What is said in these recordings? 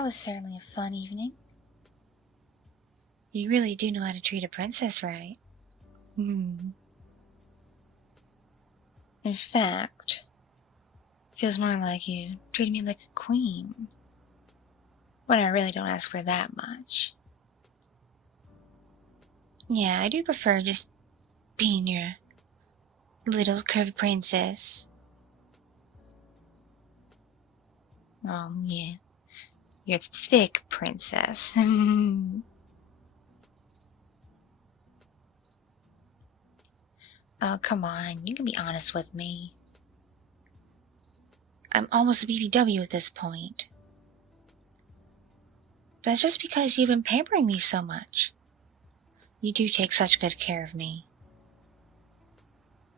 that was certainly a fun evening. You really do know how to treat a princess right. In fact, feels more like you treated me like a queen. When I really don't ask for that much. Yeah, I do prefer just being your little curvy princess. Yeah. Your thick princess. Oh, come on. You can be honest with me. I'm almost a BBW at this point. But that's just because you've been pampering me so much. You do take such good care of me.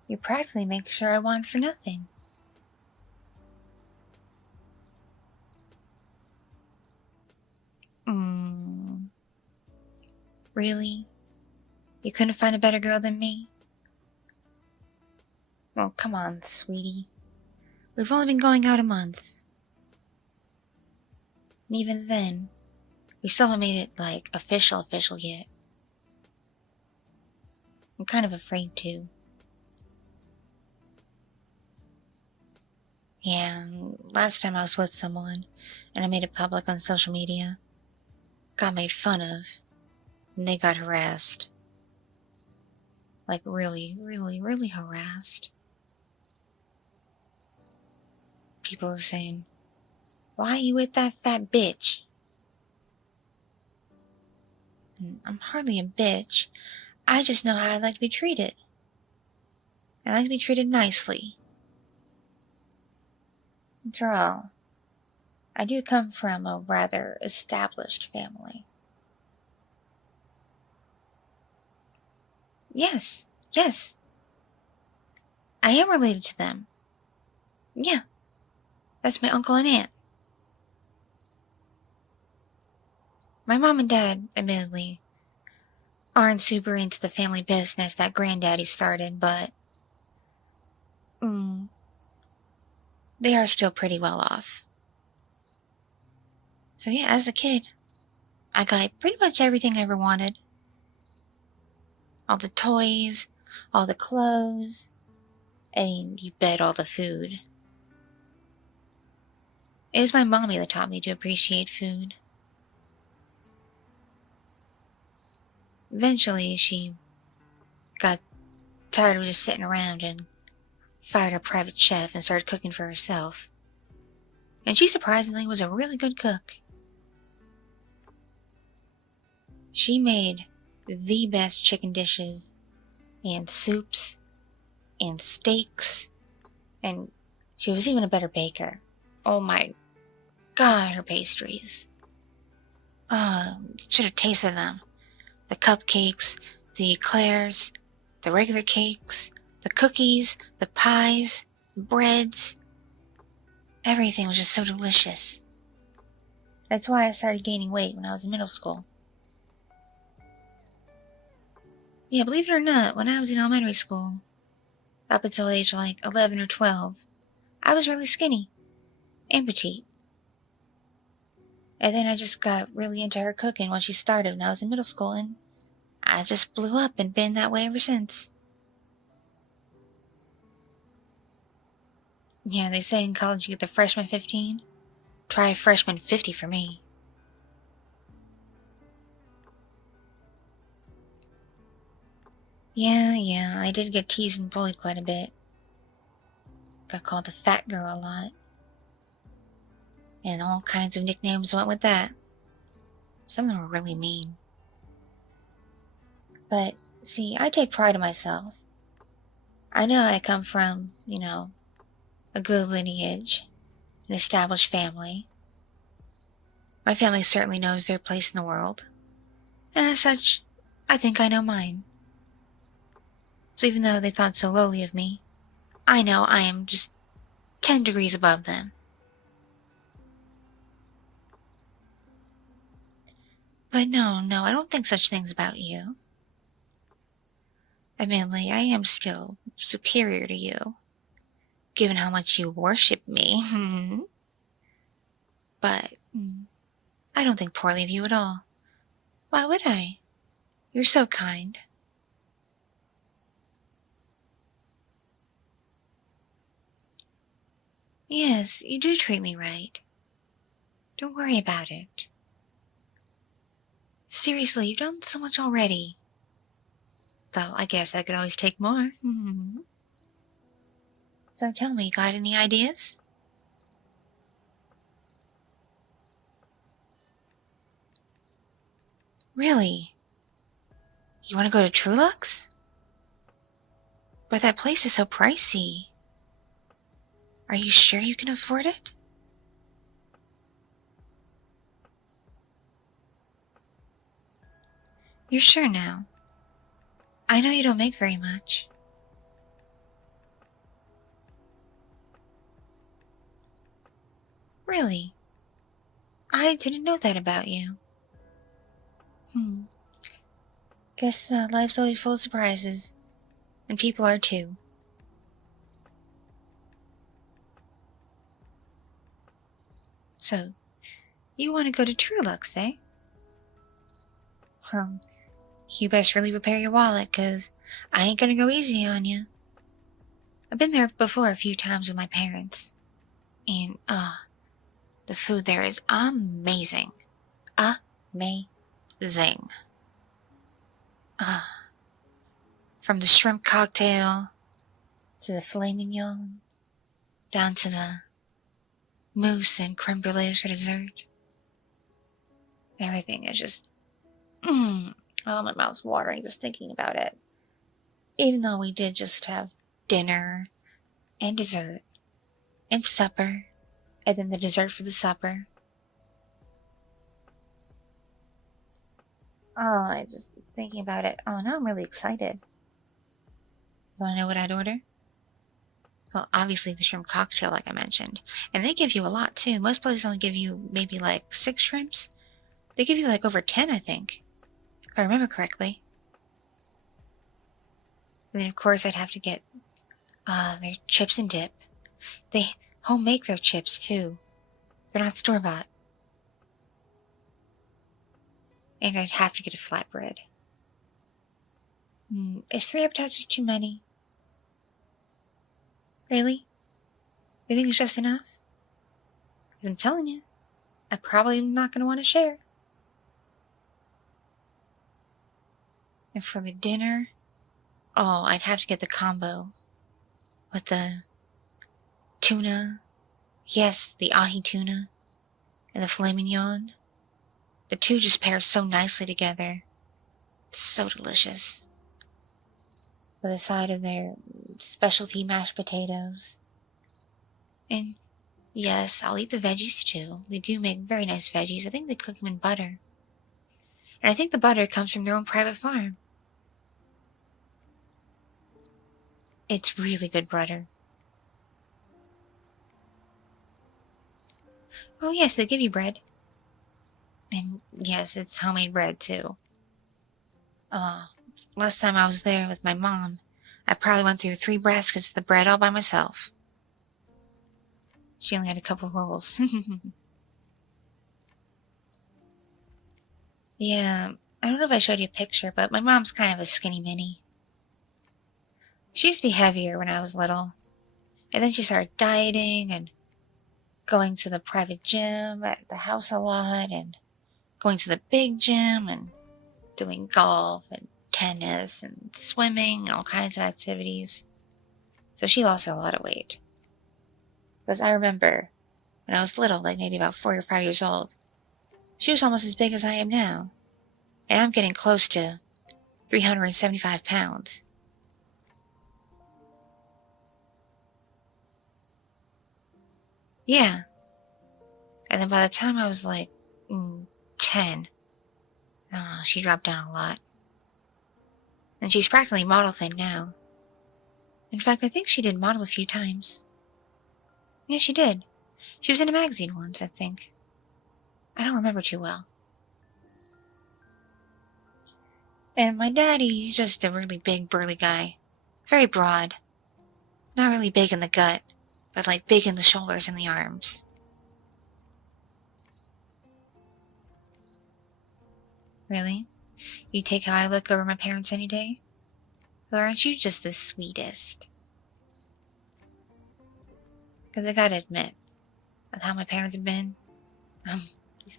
You practically make sure I want for nothing. Really? You couldn't find a better girl than me? Well, come on, sweetie. We've only been going out a month. And even then, we still haven't made it, like, official yet. I'm kind of afraid to. Yeah, last time I was with someone, and I made it public on social media. Got made fun of, and they got harassed. Like, really, really, really harassed. People were saying, "Why are you with that fat bitch?" And I'm hardly a bitch. I just know how I like to be treated. I like to be treated nicely. After all, I do come from a rather established family. Yes, yes. I am related to them. Yeah, that's my uncle and aunt. My mom and dad, admittedly, aren't super into the family business that granddaddy started, but they are still pretty well off. So yeah, as a kid, I got pretty much everything I ever wanted. All the toys, all the clothes, and you bet all the food. It was my mommy that taught me to appreciate food. Eventually, she got tired of just sitting around and fired a private chef and started cooking for herself. And she surprisingly was a really good cook. She made the best chicken dishes and soups and steaks, and she was even a better baker. Oh my god, her pastries. Should have tasted them. The cupcakes, the eclairs, the regular cakes, the cookies, the pies, the breads. Everything was just so delicious. That's why I started gaining weight when I was in middle school. Yeah, believe it or not, when I was in elementary school, up until age like 11 or 12, I was really skinny and petite. And then I just got really into her cooking when she started when I was in middle school, and I just blew up and been that way ever since. Yeah, they say in college you get the freshman 15. Try freshman 50 for me. Yeah, I did get teased and bullied quite a bit. Got called the fat girl a lot. And all kinds of nicknames went with that. Some of them were really mean. But, see, I take pride in myself. I know I come from, a good lineage, an established family. My family certainly knows their place in the world. And as such, I think I know mine. So even though they thought so lowly of me, I know I am just 10 degrees above them. But no, I don't think such things about you. Admittedly, I am still superior to you, given how much you worship me. But I don't think poorly of you at all. Why would I? You're so kind. Yes, you do treat me right. Don't worry about it. Seriously, you've done so much already. Though I guess I could always take more. So tell me, got any ideas? Really? You want to go to Trulux? But that place is so pricey. Are you sure you can afford it? You're sure now? I know you don't make very much. Really? I didn't know that about you. Guess life's always full of surprises. And people are too. So, you want to go to Trulux, eh? Well, you best really prepare your wallet, 'cause I ain't gonna go easy on you. I've been there before a few times with my parents. And, the food there is amazing. Amazing. From the shrimp cocktail, to the filet mignon, down to the mousse and creme brulees for dessert. Everything is just, oh, my mouth's watering just thinking about it. Even though we did just have dinner and dessert and supper, and then the dessert for the supper. Oh, I just thinking about it. Oh, now I'm really excited. You want to know what I'd order? Well, obviously the shrimp cocktail, like I mentioned. And they give you a lot, too. Most places only give you maybe like 6 shrimps. They give you like over 10, I think. If I remember correctly. And then, of course, I'd have to get their chips and dip. They home make their chips, too. They're not store-bought. And I'd have to get a flatbread. Is 3 appetizers too many? Really? You think it's just enough? 'Cause I'm telling you, I'm probably not going to want to share. And for the dinner, I'd have to get the combo with the tuna. Yes, the ahi tuna and the filet mignon. The two just pair so nicely together. It's so delicious. With a side of their specialty mashed potatoes. And yes, I'll eat the veggies too. They do make very nice veggies. I think they cook them in butter. And I think the butter comes from their own private farm. It's really good butter. Oh yes, they give you bread. And yes, it's homemade bread too. Last time I was there with my mom, I probably went through 3 baskets of the bread all by myself. She only had a couple of rolls. Yeah, I don't know if I showed you a picture, but my mom's kind of a skinny mini. She used to be heavier when I was little. And then she started dieting and going to the private gym at the house a lot and going to the big gym and doing golf and tennis and swimming and all kinds of activities. So she lost a lot of weight. Because I remember when I was little, like maybe about 4 or 5 years old, she was almost as big as I am now. And I'm getting close to 375 pounds. Yeah. And then by the time I was like 10, she dropped down a lot. And she's practically model thin now. In fact, I think she did model a few times. Yeah, she did. She was in a magazine once, I think. I don't remember too well. And my daddy, he's just a really big, burly guy. Very broad. Not really big in the gut, but like big in the shoulders and the arms. Really? You take how I look over my parents any day? Or aren't you just the sweetest? Because I gotta admit, with how my parents have been, I'm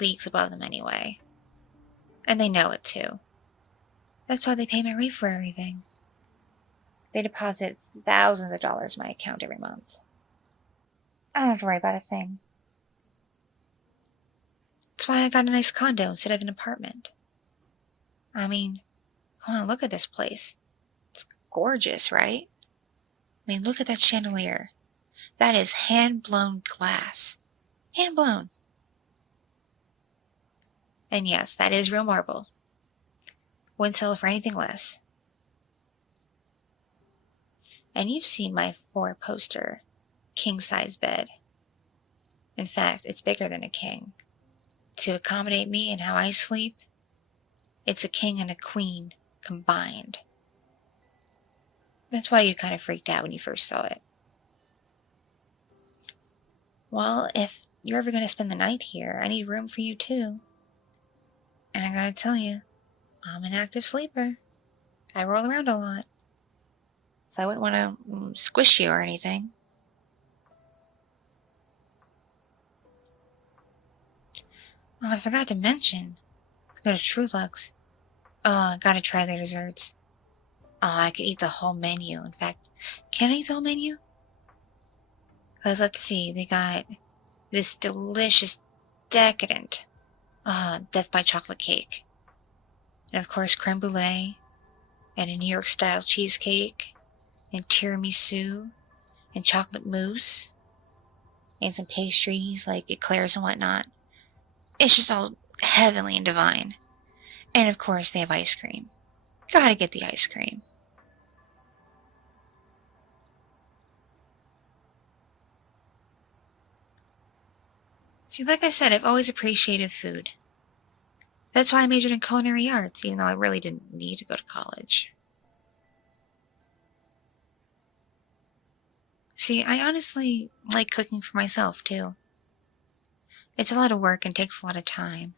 leagues above them anyway. And they know it too. That's why they pay my rate for everything. They deposit thousands of dollars in my account every month. I don't have to worry about a thing. That's why I got a nice condo instead of an apartment. I mean, come on, look at this place. It's gorgeous, right? I mean, look at that chandelier. That is hand-blown glass. Hand-blown. And yes, that is real marble. Wouldn't sell it for anything less. And you've seen my 4-poster, king-size bed. In fact, it's bigger than a king. To accommodate me and how I sleep, it's a king and a queen combined. That's why you kind of freaked out when you first saw it. Well, if you're ever going to spend the night here, I need room for you too. And I gotta tell you, I'm an active sleeper. I roll around a lot. So I wouldn't want to squish you or anything. Oh, I forgot to mention. Go to True Luxe. Oh, I gotta try their desserts. Oh, I could eat the whole menu. In fact, can I eat the whole menu? Because let's see, they got this delicious, decadent, Death by Chocolate cake. And of course, creme brulee, and a New York style cheesecake, and tiramisu, and chocolate mousse, and some pastries like eclairs and whatnot. It's just all heavenly and divine. And of course, they have ice cream. Gotta get the ice cream. See, like I said, I've always appreciated food. That's why I majored in culinary arts, even though I really didn't need to go to college. See, I honestly like cooking for myself, too. It's a lot of work and takes a lot of time.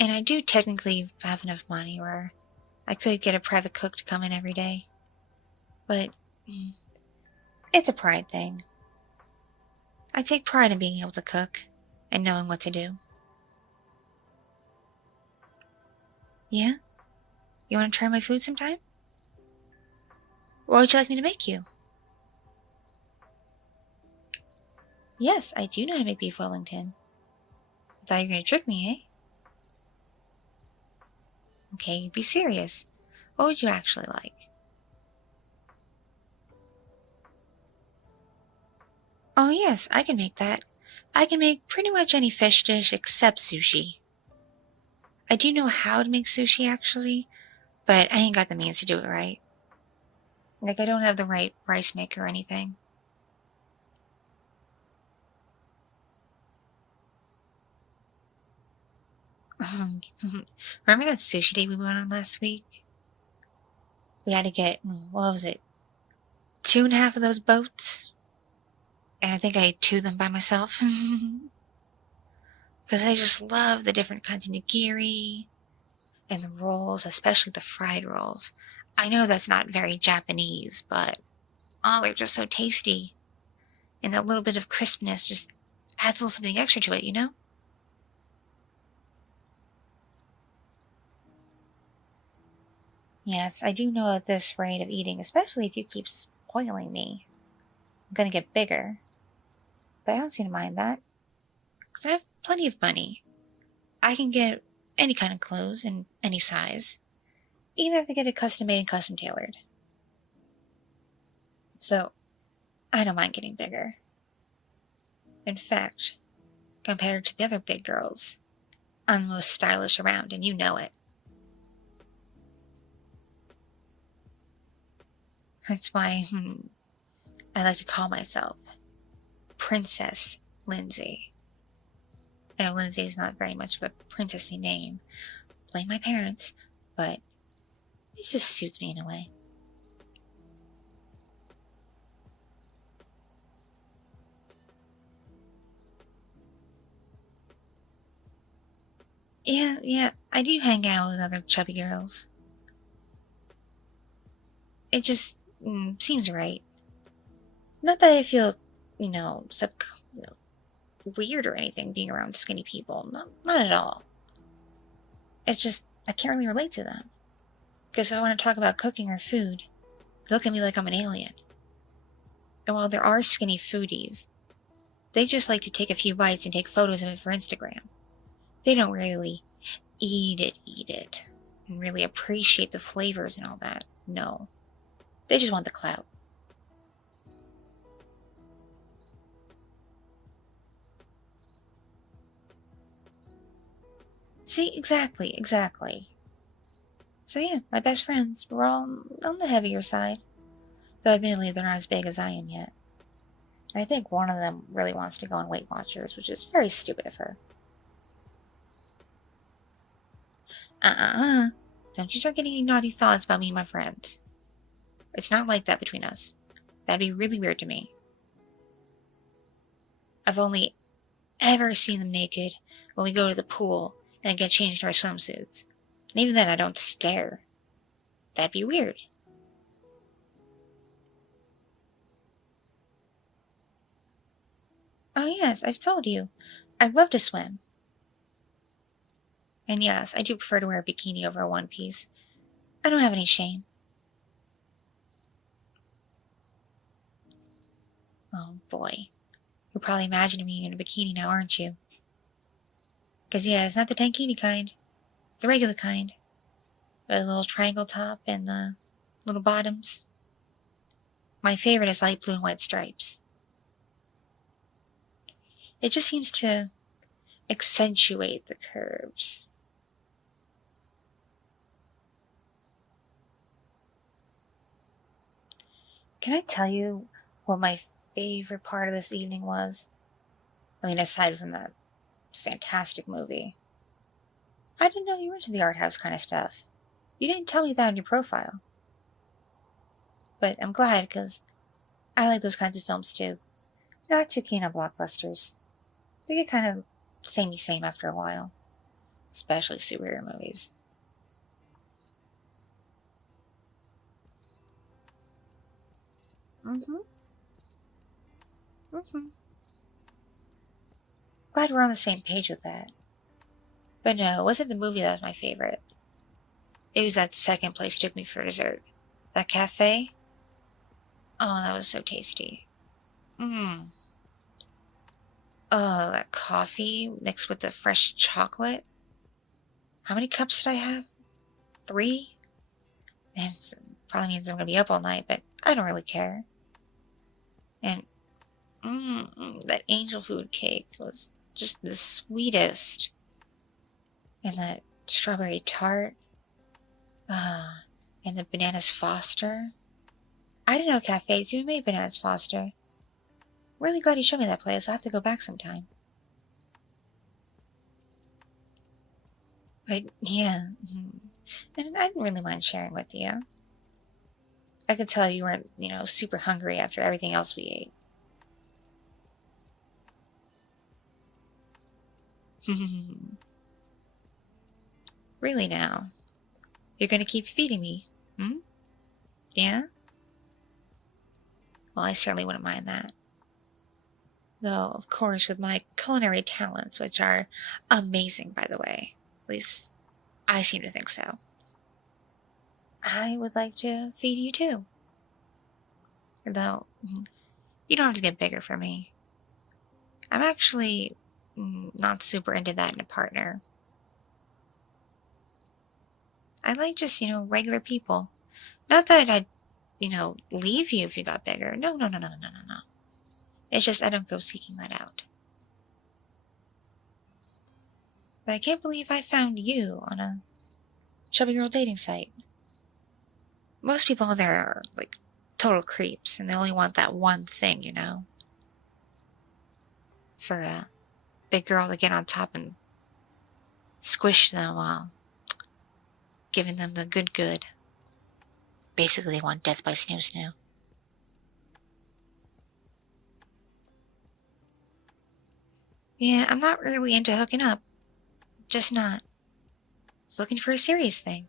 And I do technically have enough money where I could get a private cook to come in every day. But it's a pride thing. I take pride in being able to cook and knowing what to do. Yeah? You want to try my food sometime? What would you like me to make you? Yes, I do know how to make beef Wellington. I thought you were going to trick me, eh? Okay, be serious. What would you actually like? Oh yes, I can make that. I can make pretty much any fish dish except sushi. I do know how to make sushi actually, but I ain't got the means to do it right. Like I don't have the right rice maker or anything. Remember that sushi date we went on last week? We had to get, what was it, 2.5 of those boats? And I think I ate 2 of them by myself. Because I just love the different kinds of nigiri and the rolls, especially the fried rolls. I know that's not very Japanese, but oh, they're just so tasty. And that little bit of crispness just adds a little something extra to it, you know? Yes, I do know at this rate of eating, especially if you keep spoiling me, I'm gonna get bigger. But I don't seem to mind that, because I have plenty of money. I can get any kind of clothes in any size, even if they get it custom made and custom tailored. So, I don't mind getting bigger. In fact, compared to the other big girls, I'm the most stylish around, and you know it. That's why I like to call myself Princess Lindsay. I know Lindsay is not very much of a princessy name. Blame my parents, but it just suits me in a way. Yeah, I do hang out with other chubby girls. It just seems right. Not that I feel, you know, you know, weird or anything being around skinny people. Not at all. It's just, I can't really relate to them. Because if I want to talk about cooking or food, they look at me like I'm an alien. And while there are skinny foodies, they just like to take a few bites and take photos of it for Instagram. They don't really eat it, and really appreciate the flavors and all that. No. They just want the clout. See, exactly. So yeah, my best friends, we're all on the heavier side. Though admittedly, they're not as big as I am yet. And I think one of them really wants to go on Weight Watchers, which is very stupid of her. Uh-uh-uh. Don't you start getting any naughty thoughts about me and my friends. It's not like that between us. That'd be really weird to me. I've only ever seen them naked when we go to the pool and get changed in our swimsuits. And even then, I don't stare. That'd be weird. Oh yes, I've told you. I love to swim. And yes, I do prefer to wear a bikini over a one piece. I don't have any shame. Oh boy. You're probably imagining me in a bikini now, aren't you? Because yeah, it's not the tankini kind. It's the regular kind. With a little triangle top and the little bottoms. My favorite is light blue and white stripes. It just seems to accentuate the curves. Can I tell you what my favorite part of this evening was? I mean, aside from that fantastic movie. I didn't know you were into the art house kind of stuff. You didn't tell me that on your profile. But I'm glad, because I like those kinds of films too. Not too keen on blockbusters. They get kind of samey after a while. Especially superhero movies. Mm-hmm. Mm-hmm. Glad we're on the same page with that. But no, it wasn't the movie that was my favorite. It was that second place you took me for dessert. That cafe? Oh, that was so tasty. Mmm. Oh, that coffee mixed with the fresh chocolate. How many cups did I have? 3? Man, probably means I'm gonna be up all night, but I don't really care. And that angel food cake was just the sweetest. And that strawberry tart. Ah, and the bananas Foster. I didn't know cafes even made bananas Foster. Really glad you showed me that place. I'll have to go back sometime. But yeah, and I didn't really mind sharing with you. I could tell you weren't, super hungry after everything else we ate. Really now? You're gonna keep feeding me? Hmm? Yeah? Well, I certainly wouldn't mind that. Though, of course, with my culinary talents, which are amazing, by the way. At least, I seem to think so. I would like to feed you too. Though, you don't have to get bigger for me. I'm actually not super into that in a partner. I like just, regular people. Not that I'd, leave you if you got bigger. No. It's just I don't go seeking that out. But I can't believe I found you on a chubby girl dating site. Most people on there are, like, total creeps, and they only want that one thing. For a big girl to get on top and squish them while giving them the good. Basically, they want death by snoo. Yeah, I'm not really into hooking up. Just not. was looking for a serious thing.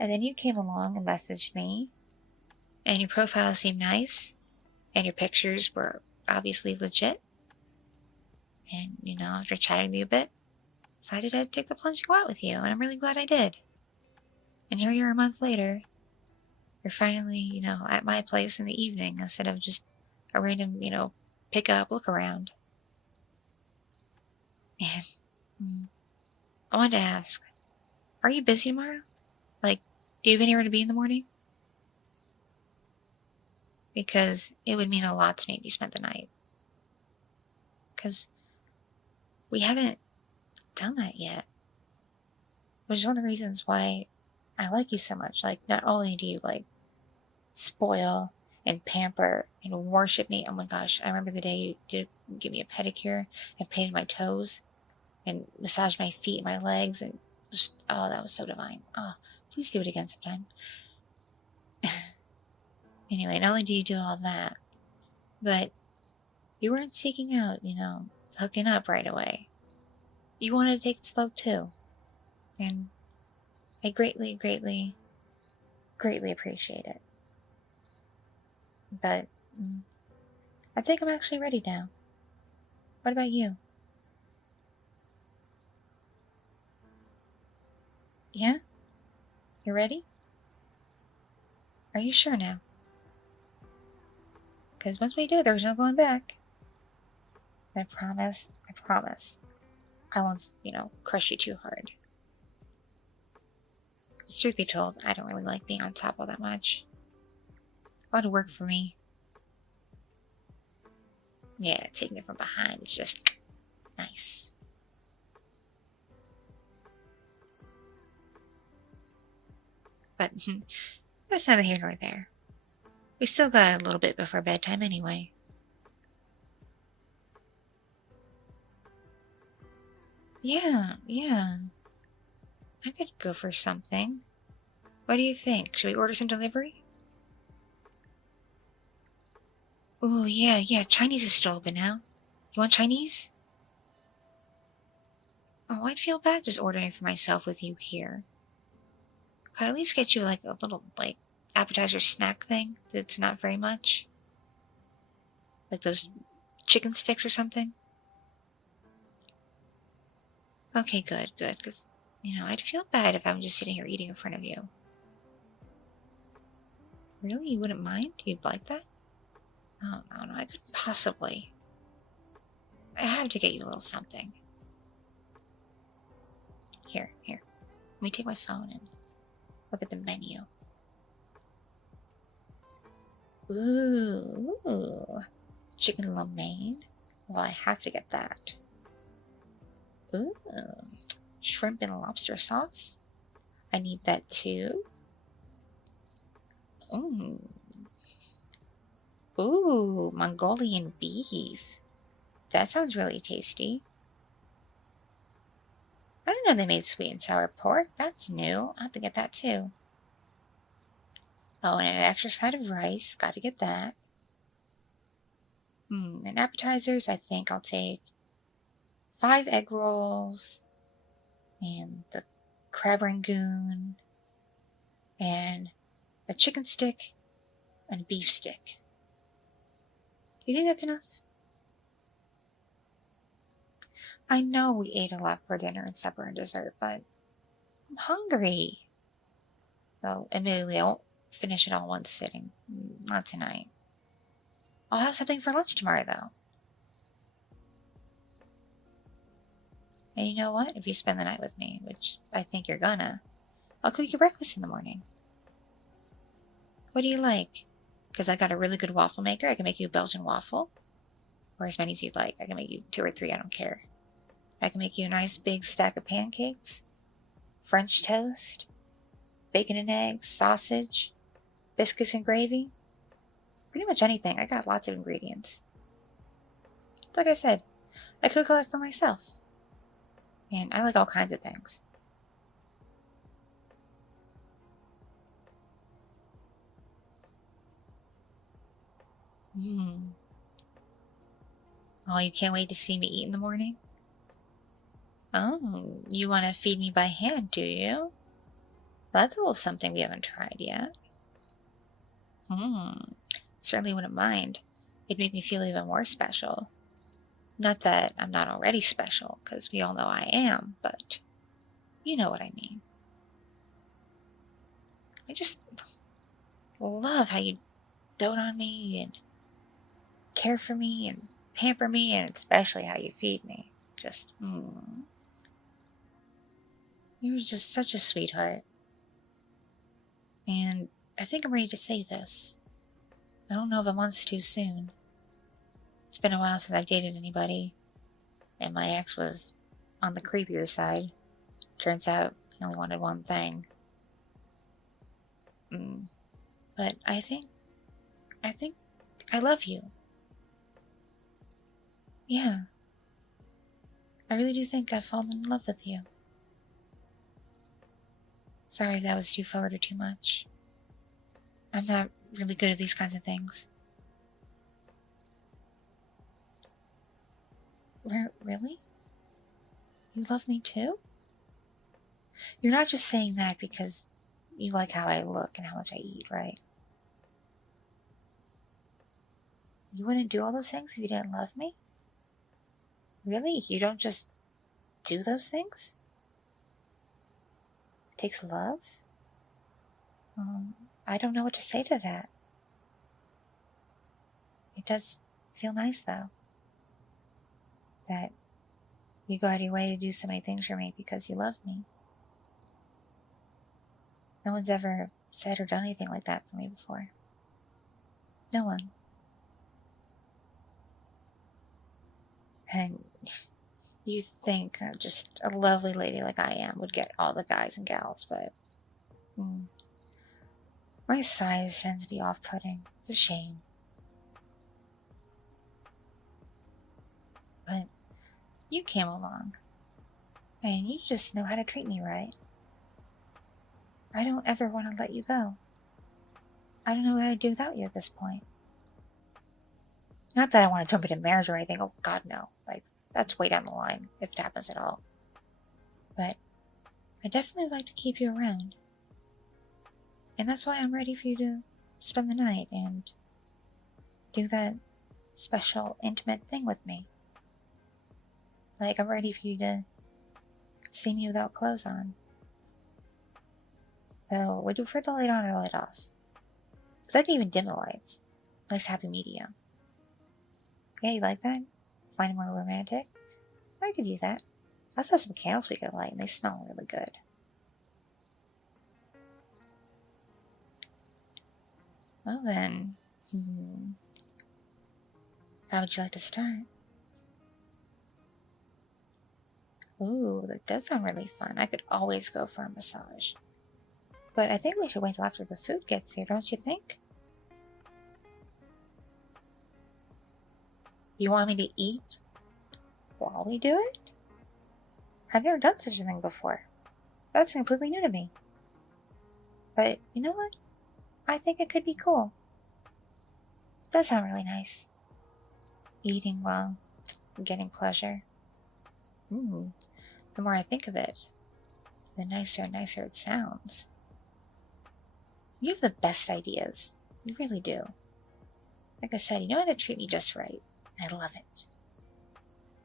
And then you came along and messaged me, and your profile seemed nice, and your pictures were obviously legit. And, after chatting with you a bit, decided I'd take the plunge to go out with you, and I'm really glad I did. And here you are a month later. You're finally, at my place in the evening instead of just a random, pick up, look around. And I wanted to ask, are you busy tomorrow? Like, do you have anywhere to be in the morning? Because it would mean a lot to me if you spent the night. Because we haven't done that yet. Which is one of the reasons why I like you so much. Like, not only do you, spoil and pamper and worship me. Oh my gosh, I remember the day you did give me a pedicure and painted my toes and massaged my feet and my legs, and just, oh, that was so divine. Oh, please do it again sometime. Anyway, not only do you do all that, but you weren't seeking out, hooking up right away. You wanted to take it slow too. And I greatly, greatly, greatly appreciate it. But I think I'm actually ready now. What about you? Yeah? You ready? Are you sure now? Because once we do, there's no going back. I promise, I won't, crush you too hard. Truth be told, I don't really like being on top all that much. A lot of work for me. Yeah, taking it from behind is just nice. But that's neither here nor there. We still got a little bit before bedtime anyway. Yeah. I could go for something. What do you think? Should we order some delivery? Oh, yeah, Chinese is still open now. You want Chinese? Oh, I'd feel bad just ordering for myself with you here. Could I at least get you, a little, appetizer snack thing that's not very much? Like those chicken sticks or something? Okay, good, because, I'd feel bad if I'm just sitting here eating in front of you. Really? You wouldn't mind? You'd like that? Oh, no, I couldn't possibly. I have to get you a little something. Here. Let me take my phone and look at the menu. Ooh. Chicken lo mein. Well, I have to get that. Ooh. Shrimp and lobster sauce. I need that too. Ooh, Mongolian beef. That sounds really tasty. I didn't know they made sweet and sour pork. That's new. I'll have to get that too. Oh, and an extra side of rice. Gotta get that. And appetizers, I think I'll take 5 egg rolls and the crab rangoon and a chicken stick and a beef stick. Do you think that's enough? I know we ate a lot for dinner and supper and dessert, but I'm hungry. Though, admittedly, I won't finish it all in one sitting. Not tonight. I'll have something for lunch tomorrow, though. And you know what? If you spend the night with me, which I think you're gonna, I'll cook you breakfast in the morning. What do you like? Because I got a really good waffle maker. I can make you a Belgian waffle. Or as many as you'd like. I can make you 2 or 3, I don't care. I can make you a nice big stack of pancakes, French toast, bacon and eggs, sausage, biscuits and gravy. Pretty much anything. I got lots of ingredients. Like I said, I cook a lot for myself. And I like all kinds of things. Oh, you can't wait to see me eat in the morning? Oh, you want to feed me by hand, do you? That's a little something we haven't tried yet. Certainly wouldn't mind. It'd make me feel even more special. Not that I'm not already special, because we all know I am, but you know what I mean. I just love how you dote on me and care for me and pamper me, and especially how you feed me. Just, You're just such a sweetheart. And I think I'm ready to say this. I don't know if a month's too soon. It's been a while since I've dated anybody, and my ex was on the creepier side. Turns out he only wanted one thing. But I think I love you. Yeah, I really do think I've fallen in love with you. Sorry if that was too forward or too much. I'm not really good at these kinds of things. Really? You love me too? You're not just saying that because you like how I look and how much I eat, right? You wouldn't do all those things if you didn't love me? Really? You don't just do those things? It takes love? I don't know what to say to that. It does feel nice, though, that you go out of your way to do so many things for me because you love me. No one's ever said or done anything like that for me before. No one. And you think just a lovely lady like I am would get all the guys and gals, but my size tends to be off-putting. It's a shame. But you came along, and you just know how to treat me right. I don't ever want to let you go. I don't know what I'd do without you at this point. Not that I want to jump into marriage or anything. Oh, God, no. That's way down the line, if it happens at all. But I definitely would like to keep you around. And that's why I'm ready for you to spend the night and do that special, intimate thing with me. I'm ready for you to see me without clothes on. Though, would you prefer the light on or light off? Because I can even dim the lights. Nice happy medium. Yeah, you like that? Find it more romantic? I could do that. I also have some candles we could light, and they smell really good. Well then, how would you like to start? Ooh, that does sound really fun. I could always go for a massage. But I think we should wait till after the food gets here, don't you think? You want me to eat while we do it? I've never done such a thing before. That's completely new to me. But you know what? I think it could be cool. It does sound really nice. Eating while getting pleasure. The more I think of it, the nicer and nicer it sounds. You have the best ideas. You really do. Like I said, you know how to treat me just right. I love it.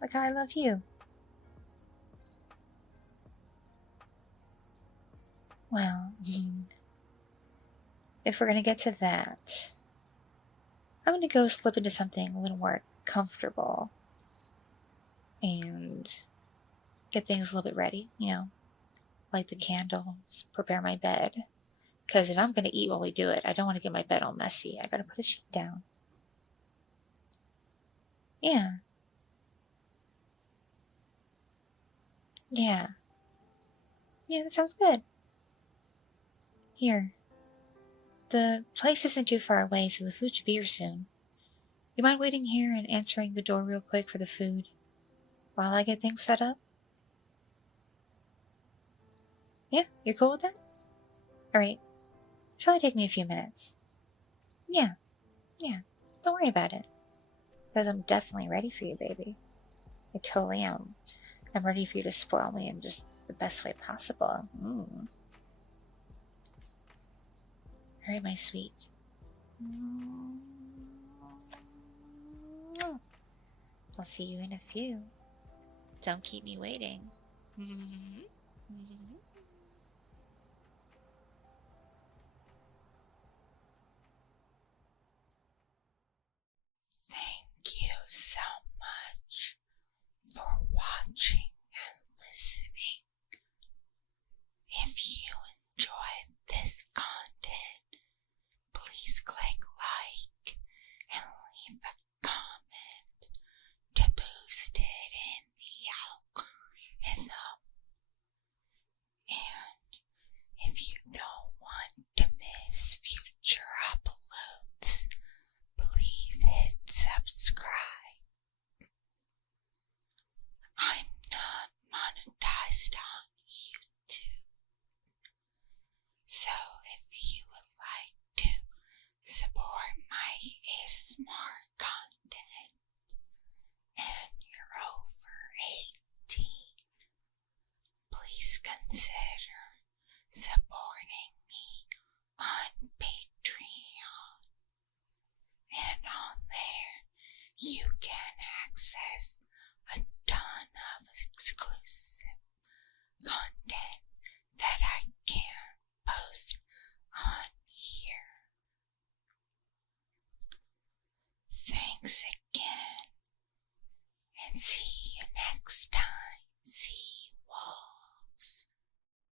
Like how I love you. Well, if we're going to get to that, I'm going to go slip into something a little more comfortable and get things a little bit ready, light the candles, prepare my bed. Because if I'm going to eat while we do it, I don't want to get my bed all messy. I got to put a sheet down. Yeah. Yeah. Yeah, that sounds good. Here. The place isn't too far away, so the food should be here soon. You mind waiting here and answering the door real quick for the food while I get things set up? Yeah, you're cool with that? Alright. Should only take me a few minutes. Yeah. Don't worry about it. Because I'm definitely ready for you, baby. I totally am. I'm ready for you to spoil me in just the best way possible. All right, my sweet. I'll see you in a few. Don't keep me waiting. Thank you so much for watching and listening. If you enjoyed this content, please click like and leave a comment to boost it in the algorithm. And if you don't want to miss future uploads, please hit subscribe. I'm not monetized on YouTube, so if you would like to support my ASMR content and you're over 18, please consider supporting me on Patreon. And on there, you can access a ton of exclusive content that I can't post on here. Thanks again, and see you next time. See you.